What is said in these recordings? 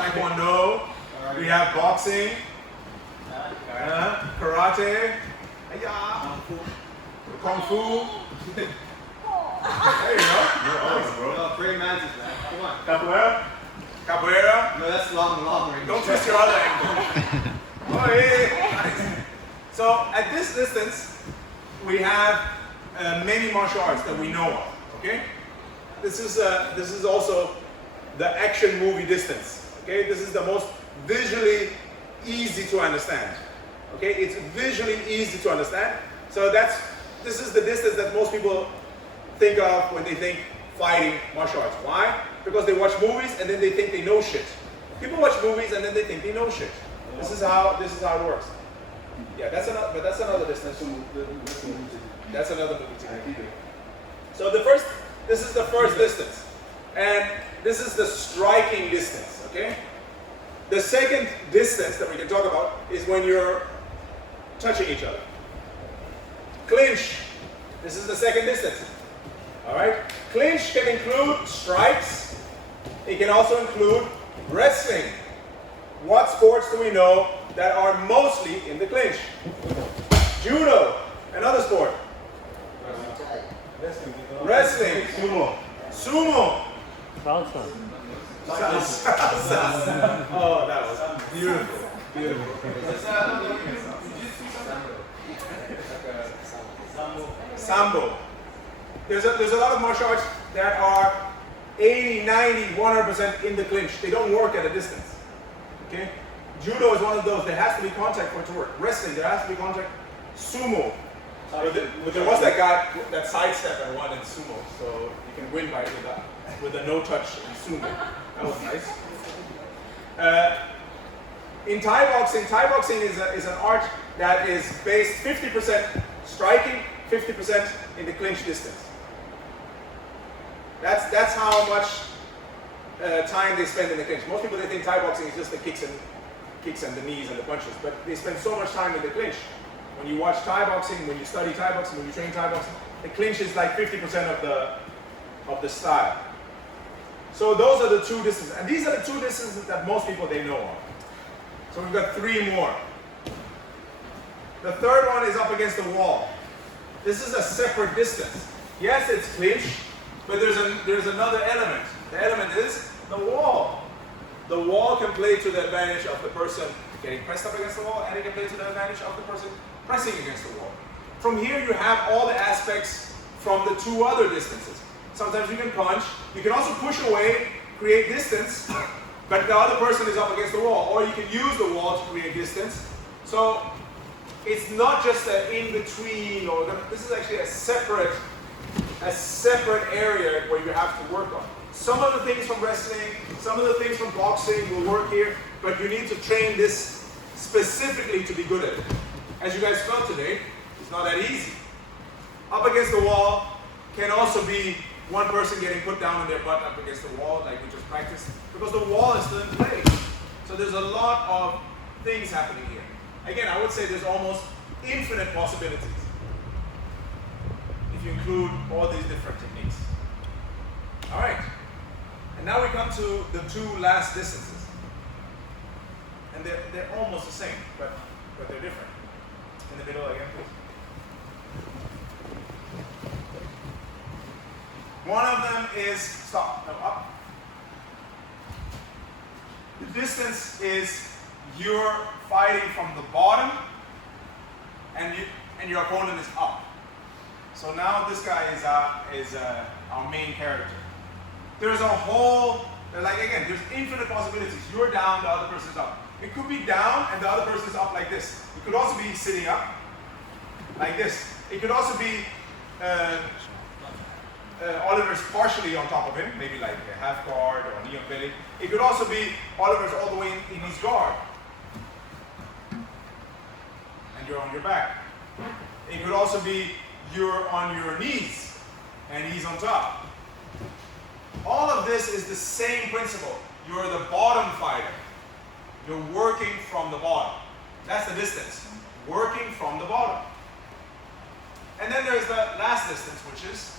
taekwondo, we have boxing, karate, kung fu. There you go. No, praying mantis, man. Come on. Capoeira. Capoeira. No, that's long range. Don't twist your other ankle. Oh, yeah. Nice. So at this distance, we have many martial arts that we know of. Okay. This is also the action movie distance. Okay. This is the most visually easy to understand. Okay. It's visually easy to understand. So this is the distance that most people think of when they think fighting martial arts. Why? Because they watch movies and then they think they know shit. People watch movies and then they think they know shit. This is how it works. Yeah, that's another distance. That's another movie. So this is the first distance, and this is the striking distance. Okay. The second distance that we can talk about is when you're touching each other. Clinch. This is the second distance. All right. Clinch can include strikes. It can also include wrestling. What sports do we know that are mostly in the clinch? Judo, another sport. Wrestling. Sumo. Salsa. Oh, that was beautiful. Sambo. There's a lot of martial arts that are 80, 90, 100% in the clinch. They don't work at a distance. Okay? Judo is one of those. There has to be contact for it to work. Wrestling, there has to be contact. Sumo. There was that guy that sidestep and won in sumo, so you can win by with a no touch in sumo. That was nice. In Thai boxing is an art that is based 50% striking, 50% in the clinch distance. That's how much time they spend in the clinch. Most people, they think Thai boxing is just the kicks and the knees and the punches, but they spend so much time in the clinch. When you watch Thai boxing, when you study Thai boxing, when you train Thai boxing, the clinch is like 50% of the style. So those are the two distances, and these are the two distances that most people they know of. So we've got three more. The third one is up against the wall. This is a separate distance. Yes, it's clinch, but there's another element. The element is the wall. The wall can play to the advantage of the person getting pressed up against the wall, and it can play to the advantage of the person pressing against the wall. From here, you have all the aspects from the two other distances. Sometimes you can punch. You can also push away, create distance, but the other person is up against the wall. Or you can use the wall to create distance. So it's not just an in-between, this is actually a separate area where you have to work on. Some of the things from wrestling, some of the things from boxing will work here, but you need to train this specifically to be good at it. As you guys felt today, it's not that easy. Up against the wall can also be one person getting put down on their butt up against the wall, like we just practiced, because the wall is still in place. So there's a lot of things happening here. Again, I would say there's almost infinite possibilities if you include all these different techniques. All right. And now we come to the two last distances. And they're almost the same, but they're different. In the middle again, please. One of them is up. The distance is you're fighting from the bottom, and your opponent is up. So now this guy is our main character. There's there's infinite possibilities. You're down, the other person's up. It could be down and the other person's up like this. It could also be sitting up, like this. It could also be Oliver's partially on top of him, maybe like a half guard or knee on belly. It could also be Oliver's all the way in his guard, and you're on your back. It could also be you're on your knees, and he's on top. All of this is the same principle. You're the bottom fighter. You're working from the bottom. That's the distance. Working from the bottom. And then there's the last distance, which is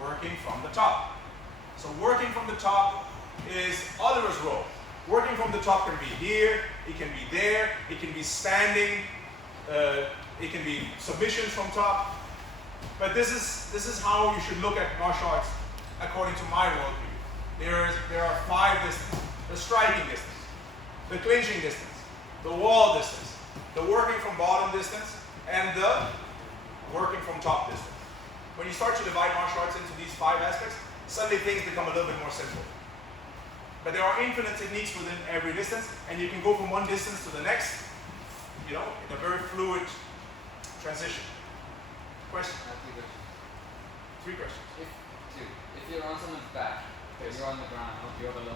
working from the top. So working from the top is Oliver's role. Working working from the top can be here, it can be there, it can be standing, it can be submissions from top. But this is how you should look at martial arts according to my worldview. There are 5 distances: the striking distance, the clinching distance, the wall distance, the working from bottom distance, and the working from top distance. When you start to divide martial arts into these 5 aspects, suddenly things become a little bit more simple. But there are infinite techniques within every distance, and you can go from one distance to the next, in a very fluid transition. Question? I have 2 questions. 3 questions. If you're on someone's back, Yes. you're on the ground, you're below